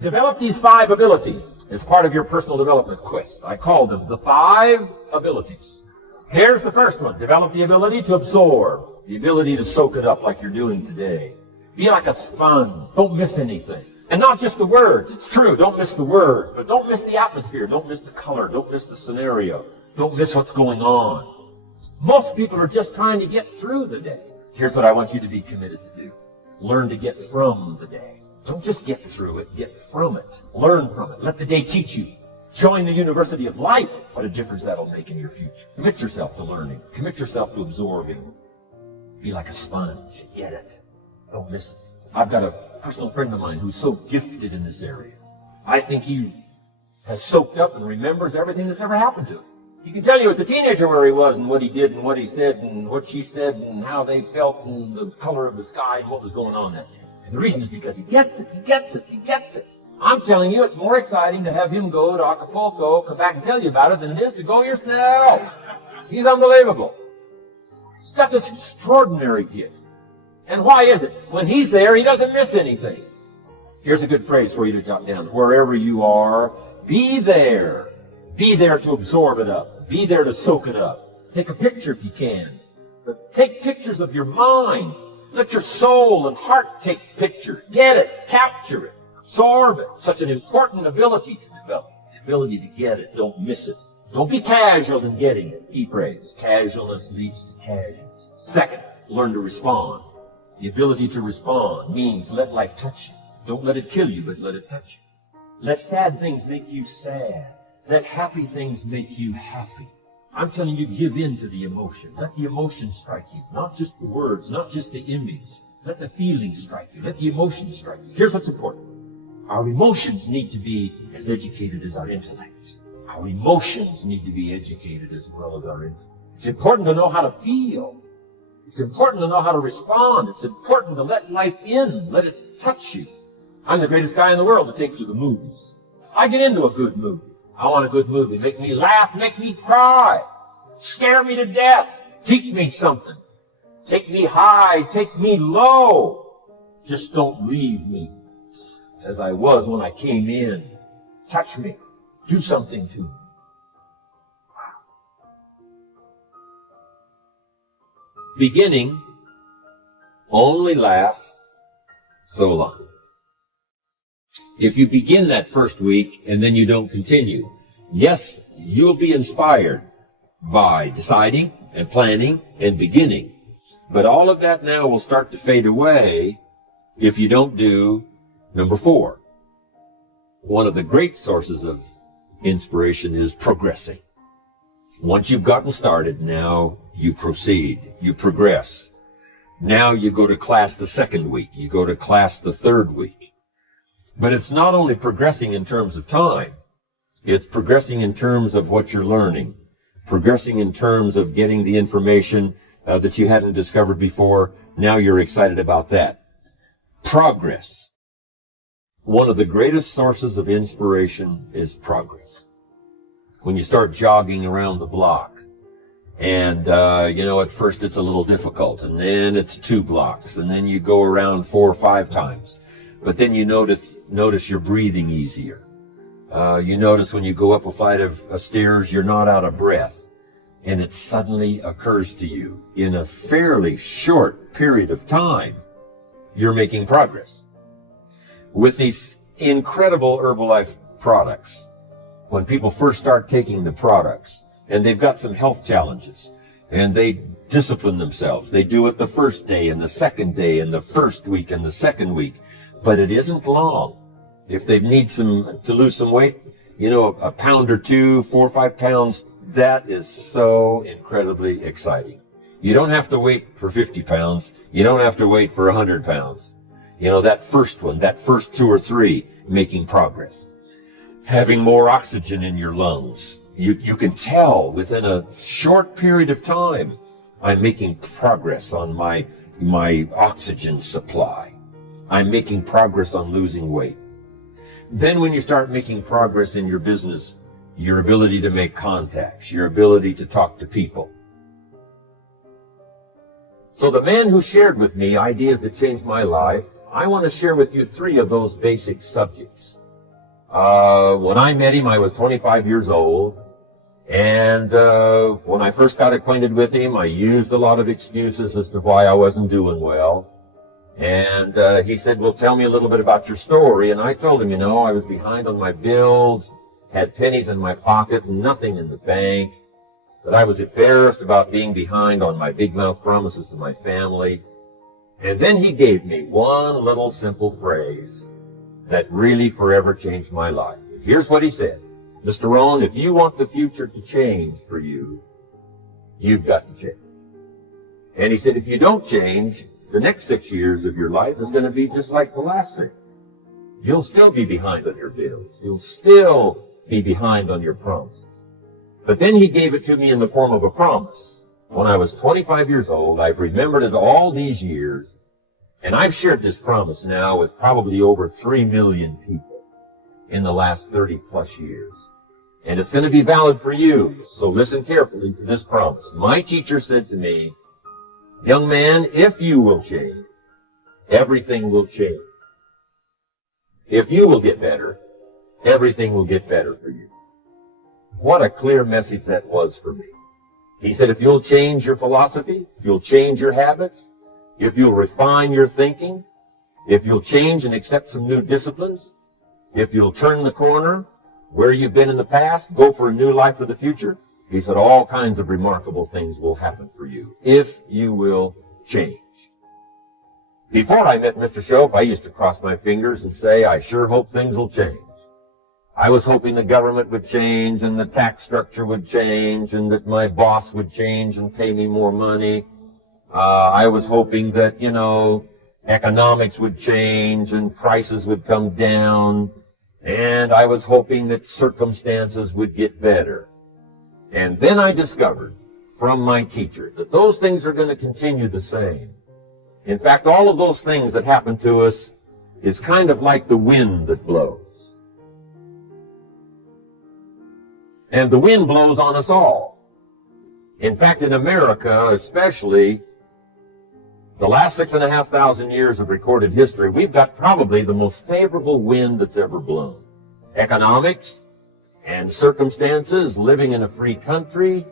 Develop these 5 abilities as part of your personal development quest. I call them the 5 abilities. Here's the first one. Develop the ability to absorb, the ability to soak it up like you're doing today. Be like a sponge. Don't miss anything. And not just the words. It's true, don't miss the words, but don't miss the atmosphere. Don't miss the color. Don't miss the scenario. Don't miss what's going on. Most people are just trying to get through the day. Here's what I want you to be committed to do. Learn to get from the day. Don't just get through it, get from it. Learn from it. Let the day teach you. Showing the university of life what a difference that'll make in your future. Commit yourself to learning. Commit yourself to absorbing. Be like a sponge. Get it. Don't miss it. I've got a personal friend of mine who's so gifted in this area. I think he has soaked up and remembers everything that's ever happened to him. He can tell you as a teenager where he was and what he did and what he said and what she said and how they felt and the color of the sky and what was going on that day. And the reason is because he gets it, he gets it, he gets it. I'm telling you, it's more exciting to have him go to Acapulco, come back and tell you about it, than it is to go yourself. He's unbelievable. He's got this extraordinary gift. And why is it? When he's there, he doesn't miss anything. Here's a good phrase for you to jot down. Wherever you are, be there. Be there to absorb it up. Be there to soak it up. Take a picture if you can. But take pictures of your mind. Let your soul and heart take pictures. Get it. Capture it. Absorb it. Such an important ability to develop. The ability to get it. Don't miss it. Don't be casual in getting it. Key phrase. Casualness leads to casualty. Second, learn to respond. The ability to respond means let life touch you. Don't let it kill you, but let it touch you. Let sad things make you sad. Let happy things make you happy. I'm telling you, give in to the emotion. Let the emotion strike you. Not just the words, not just the image. Let the feeling strike you. Let the emotion strike you. Here's what's important. Our emotions need to be as educated as our intellect. Our emotions need to be educated as well as our intellect. It's important to know how to feel. It's important to know how to respond. It's important to let life in. Let it touch you. I'm the greatest guy in the world to take to the movies. I get into a good movie. I want a good movie. Make me laugh, make me cry. Scare me to death. Teach me something. Take me high, take me low. Just don't leave me as I was when I came in. Touch me. Do something to me. Beginning only lasts so long. If you begin that first week and then you don't continue, yes, you'll be inspired by deciding and planning and beginning. But all of that now will start to fade away if you don't do number 4. One of the great sources of inspiration is progressing. Once you've gotten started, now you proceed, you progress. Now you go to class the second week, you go to class the third week. But it's not only progressing in terms of time, it's progressing in terms of what you're learning, progressing in terms of getting the information that you hadn't discovered before. Now you're excited about that. Progress. One of the greatest sources of inspiration is progress. When you start jogging around the block, and at first it's a little difficult, and then it's 2 blocks, and then you go around 4 or 5 times. But then you notice you're breathing easier. You notice when you go up a flight of stairs, you're not out of breath. And it suddenly occurs to you, in a fairly short period of time, you're making progress. With these incredible Herbalife products, when people first start taking the products, and they've got some health challenges, and they discipline themselves, they do it the first day, and the second day, and the first week, and the second week, but it isn't long. If they need to lose some weight, a pound or 2, 4 or 5 pounds, that is so incredibly exciting. You don't have to wait for 50 pounds. You don't have to wait for 100 pounds. That first one, that first 2 or 3, making progress. Having more oxygen in your lungs. You can tell within a short period of time, I'm making progress on my oxygen supply. I'm making progress on losing weight. Then when you start making progress in your business, your ability to make contacts, your ability to talk to people. So the man who shared with me ideas that changed my life, I want to share with you 3 of those basic subjects. When I met him, I was 25 years old. And when I first got acquainted with him, I used a lot of excuses as to why I wasn't doing well. And he said, well, tell me a little bit about your story. And I told him, I was behind on my bills, had pennies in my pocket, nothing in the bank, that I was embarrassed about being behind on my big mouth promises to my family. And then he gave me one little simple phrase that really forever changed my life. Here's what he said. Mr. Rohn, if you want the future to change for you, you've got to change. And he said, if you don't change, the next 6 years of your life is going to be just like the last 6. You'll still be behind on your bills. You'll still be behind on your promises. But then he gave it to me in the form of a promise. When I was 25 years old, I've remembered it all these years, and I've shared this promise now with probably over 3 million people in the last 30 plus years. And it's going to be valid for you, so listen carefully to this promise. My teacher said to me, young man, if you will change, everything will change. If you will get better, everything will get better for you. What a clear message that was for me. He said, if you'll change your philosophy, if you'll change your habits, if you'll refine your thinking, if you'll change and accept some new disciplines, if you'll turn the corner where you've been in the past, go for a new life for the future, he said all kinds of remarkable things will happen for you if you will change. Before I met Mr. Shoaff, I used to cross my fingers and say, I sure hope things will change. I was hoping the government would change and the tax structure would change and that my boss would change and pay me more money. I was hoping that, economics would change and prices would come down. And I was hoping that circumstances would get better. And then I discovered from my teacher that those things are going to continue the same. In fact, all of those things that happen to us is kind of like the wind that blows. And the wind blows on us all. In fact, in America especially, the last 6,500 years of recorded history, we've got probably the most favorable wind that's ever blown. Economics and circumstances, living in a free country,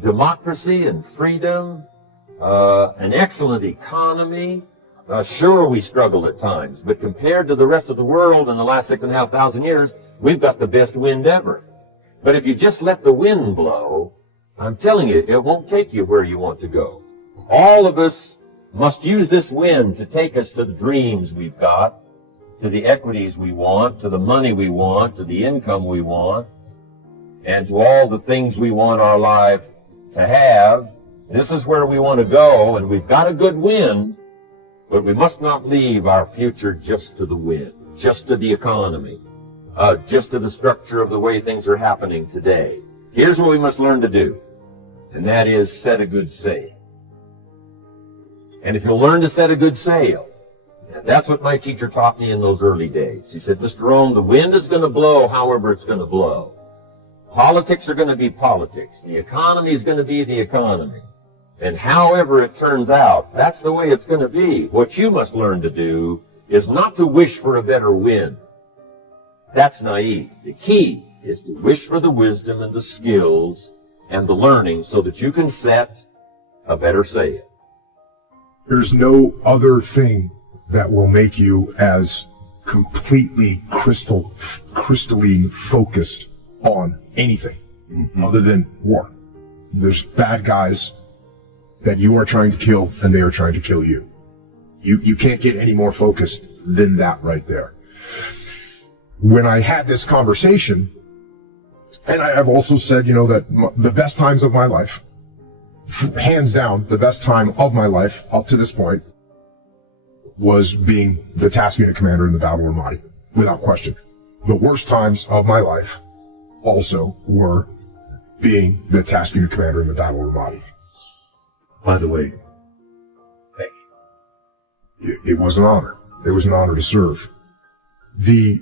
democracy and freedom, an excellent economy. Sure, we struggle at times, but compared to the rest of the world in the last 6,500 years, we've got the best wind ever. But if you just let the wind blow, I'm telling you, it won't take you where you want to go. All of us must use this wind to take us to the dreams we've got, to the equities we want, to the money we want, to the income we want, and to all the things we want our life to have. This is where we want to go, and we've got a good wind, but we must not leave our future just to the wind, just to the economy, just to the structure of the way things are happening today. Here's what we must learn to do, and that is set a good sail. And if you'll learn to set a good sail, and that's what my teacher taught me in those early days. He said, Mr. Rohn, the wind is going to blow however it's going to blow. Politics are going to be politics. The economy is going to be the economy. And however it turns out, that's the way it's going to be. What you must learn to do is not to wish for a better wind. That's naive. The key is to wish for the wisdom and the skills and the learning so that you can set a better sail. There's no other thing that will make you as completely crystalline focused on anything other than war. There's bad guys that you are trying to kill and they are trying to kill you. You can't get any more focused than that right there. When I had this conversation, and I've also said, that the best times of my life, hands down, the best time of my life up to this point was being the task unit commander in the Battle of Ramadi, without question. The worst times of my life also were being the task unit commander in the Battle of Ramadi. By the way, thank you. It was an honor. It was an honor to serve. The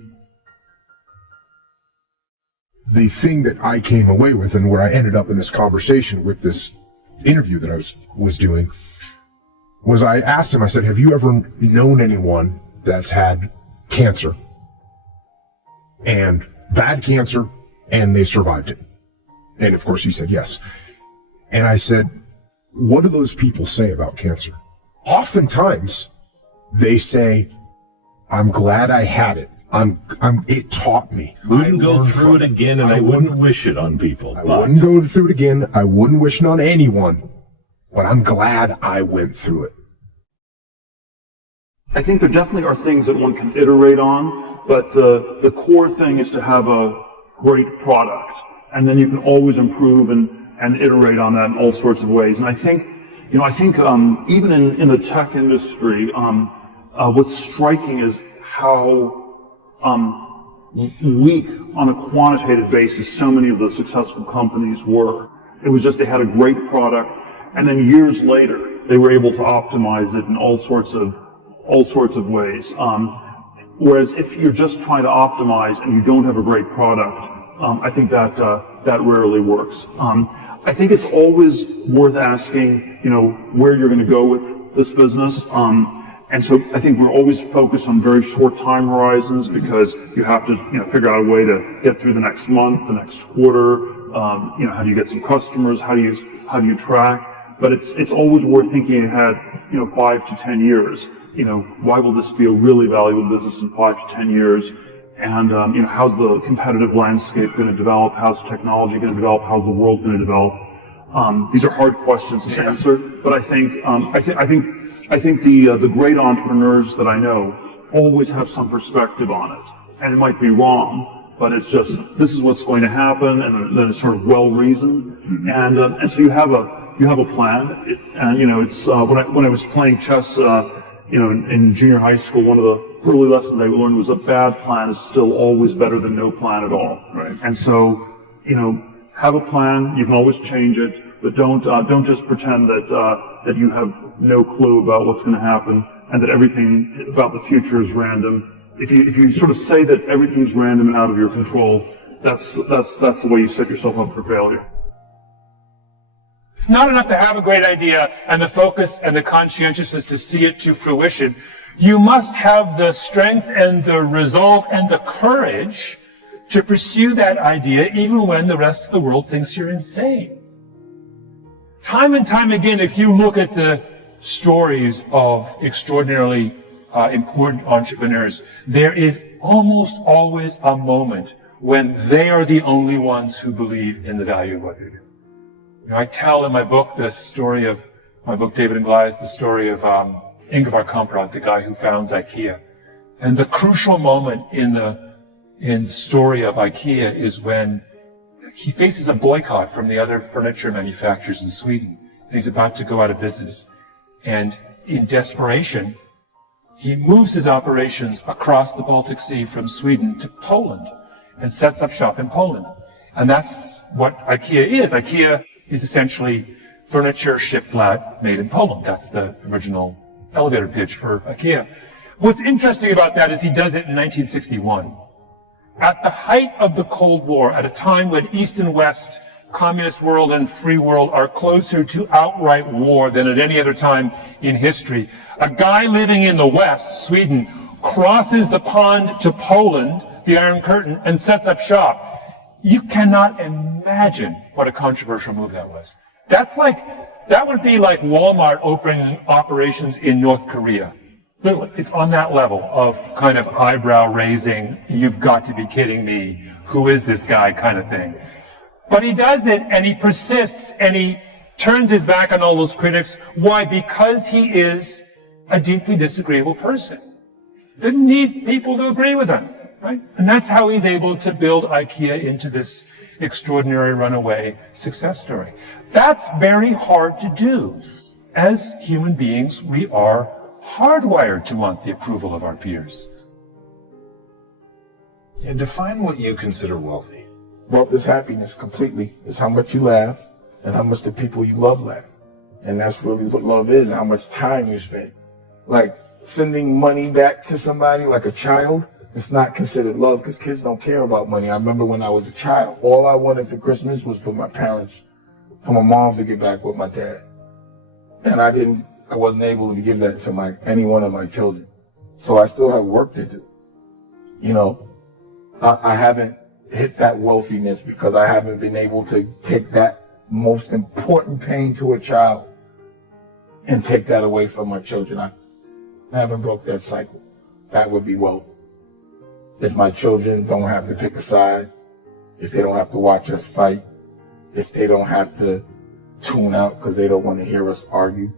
thing that I came away with, and where I ended up in this conversation with this interview that I was doing, was I asked him, I said, have you ever known anyone that's had cancer and bad cancer, and they survived it. And of course he said yes. And I said, what do those people say about cancer? Oftentimes they say, I'm glad I had it. It taught me. Wouldn't go through it again, and I wouldn't wish it on people. I wouldn't go through it again. I wouldn't wish it on anyone, but I'm glad I went through it. I think there definitely are things that one can iterate on, but the core thing is to have a great product, and then you can always improve and iterate on that in all sorts of ways. And I think, even in the tech industry, what's striking is how weak on a quantitative basis so many of the successful companies were. It was just they had a great product, and then years later they were able to optimize it in all sorts of ways. Whereas if you're just trying to optimize and you don't have a great product, I think that rarely works. I think it's always worth asking, where you're going to go with this business. And so I think we're always focused on very short time horizons because you have to, figure out a way to get through the next month, the next quarter. How do you get some customers? How do you track? But it's always worth thinking ahead, 5 to 10 years. Why will this be a really valuable business in 5 to 10 years? And, how's the competitive landscape going to develop? How's technology going to develop? How's the world going to develop? These are hard questions to answer, but I think the great entrepreneurs that I know always have some perspective on it. And it might be wrong, but it's just, this is what's going to happen, and then it's sort of well reasoned. And so you have a plan. It's, when I was playing chess, in junior high school, one of the early lessons I learned was a bad plan is still always better than no plan at all. Right. And so, have a plan. You can always change it, but don't just pretend that you have no clue about what's going to happen and that everything about the future is random. If you sort of say that everything's random and out of your control, that's the way you set yourself up for failure. It's not enough to have a great idea and the focus and the conscientiousness to see it to fruition. You must have the strength and the resolve and the courage to pursue that idea even when the rest of the world thinks you're insane. Time and time again, if you look at the stories of extraordinarily important entrepreneurs, there is almost always a moment when they are the only ones who believe in the value of what they do. I tell in my book the story of, my book David and Goliath, the story of Ingvar Kamprad, the guy who founds IKEA. And the crucial moment in the story of IKEA is when he faces a boycott from the other furniture manufacturers in Sweden. And he's about to go out of business. And in desperation, he moves his operations across the Baltic Sea from Sweden to Poland and sets up shop in Poland. And that's what IKEA is. IKEA is essentially furniture shipped flat made in Poland. That's the original elevator pitch for IKEA. What's interesting about that is he does it in 1961. At the height of the Cold War, at a time when East and West, communist world and free world are closer to outright war than at any other time in history, a guy living in the West, Sweden, crosses the pond to Poland, the Iron Curtain, and sets up shop. You cannot imagine what a controversial move that was. That would be like Walmart opening operations in North Korea. Literally, it's on that level of kind of eyebrow raising, you've got to be kidding me, who is this guy kind of thing. But he does it, and he persists, and he turns his back on all those critics. Why? Because he is a deeply disagreeable person. Didn't need people to agree with him, right? And that's how he's able to build IKEA into this extraordinary runaway success story. That's very hard to do. As human beings, we are hardwired to want the approval of our peers. And define what you consider wealthy. Wealth is happiness completely. It's how much you laugh and how much the people you love laugh. And that's really what love is, how much time you spend. Like sending money back to somebody like a child, it's not considered love because kids don't care about money. I remember when I was a child, all I wanted for Christmas was for my parents, for my mom to get back with my dad. And I wasn't able to give that to any one of my children. So I still have work to do. I haven't hit that wealthiness because I haven't been able to take that most important pain to a child and take that away from my children. I haven't broke that cycle. That would be wealth. If my children don't have to pick a side, if they don't have to watch us fight, if they don't have to tune out because they don't want to hear us argue.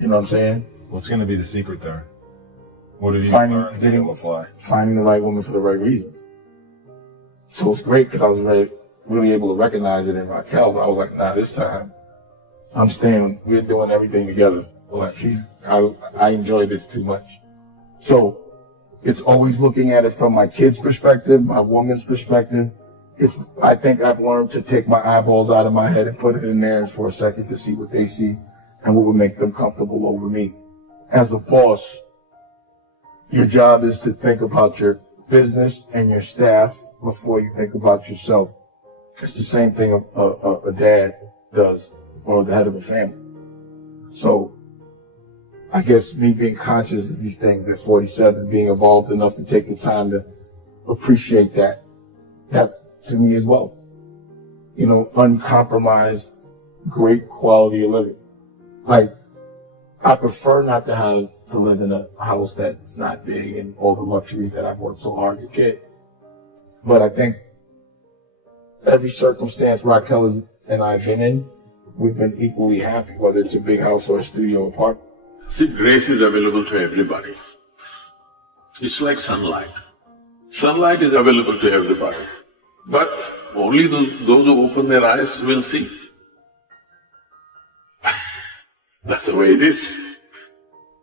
You know what I'm saying? What's going to be the secret there? What have you Finding learned that you'll apply? the right woman for the right reason. So it's great because I was really able to recognize it in Raquel. But I was like, nah, this time I'm staying. We're doing everything together. Like I enjoy this too much. So it's always looking at it from my kid's perspective, my woman's perspective. I think I've learned to take my eyeballs out of my head and put it in theirs for a second to see what they see and what would make them comfortable over me. As a boss, your job is to think about your business and your staff before you think about yourself. It's the same thing a dad does, or the head of a family. So I guess me being conscious of these things at 47, being evolved enough to take the time to appreciate that's to me as wealth. You know, uncompromised, great quality of living. Like, I prefer not to live in a house that's not big and all the luxuries that I've worked so hard to get. But I think every circumstance Raquel and I have been in, we've been equally happy, whether it's a big house or a studio apartment. See, grace is available to everybody. It's like sunlight. Sunlight is available to everybody, but only those who open their eyes will see. That's the way it is.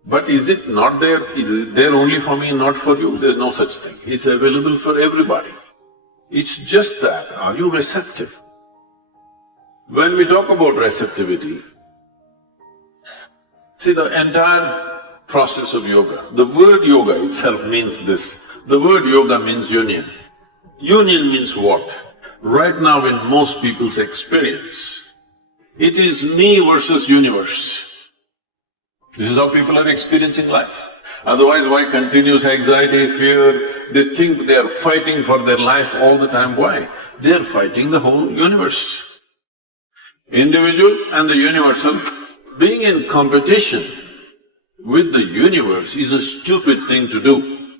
But is it not there? Is it there only for me, not for you? There's no such thing. It's available for everybody. It's just that, are you receptive? When we talk about receptivity, see, the entire process of yoga, the word yoga itself means this. The word yoga means union. Union means what? Right now in most people's experience, it is me versus universe. This is how people are experiencing life. Otherwise, why continuous anxiety, fear? They think they are fighting for their life all the time. Why? They are fighting the whole universe. Individual and the universal. Being in competition with the universe is a stupid thing to do.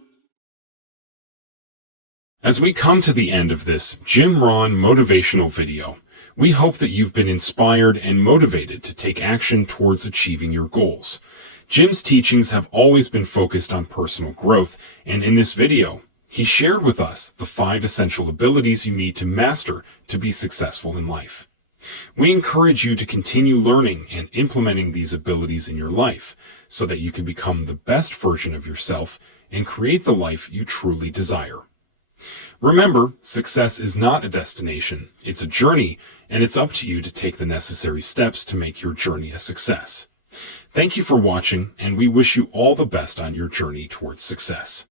As we come to the end of this Jim Rohn motivational video, we hope that you've been inspired and motivated to take action towards achieving your goals. Jim's teachings have always been focused on personal growth, and in this video, he shared with us the 5 essential abilities you need to master to be successful in life. We encourage you to continue learning and implementing these abilities in your life so that you can become the best version of yourself and create the life you truly desire. Remember, success is not a destination, it's a journey, and it's up to you to take the necessary steps to make your journey a success. Thank you for watching, and we wish you all the best on your journey towards success.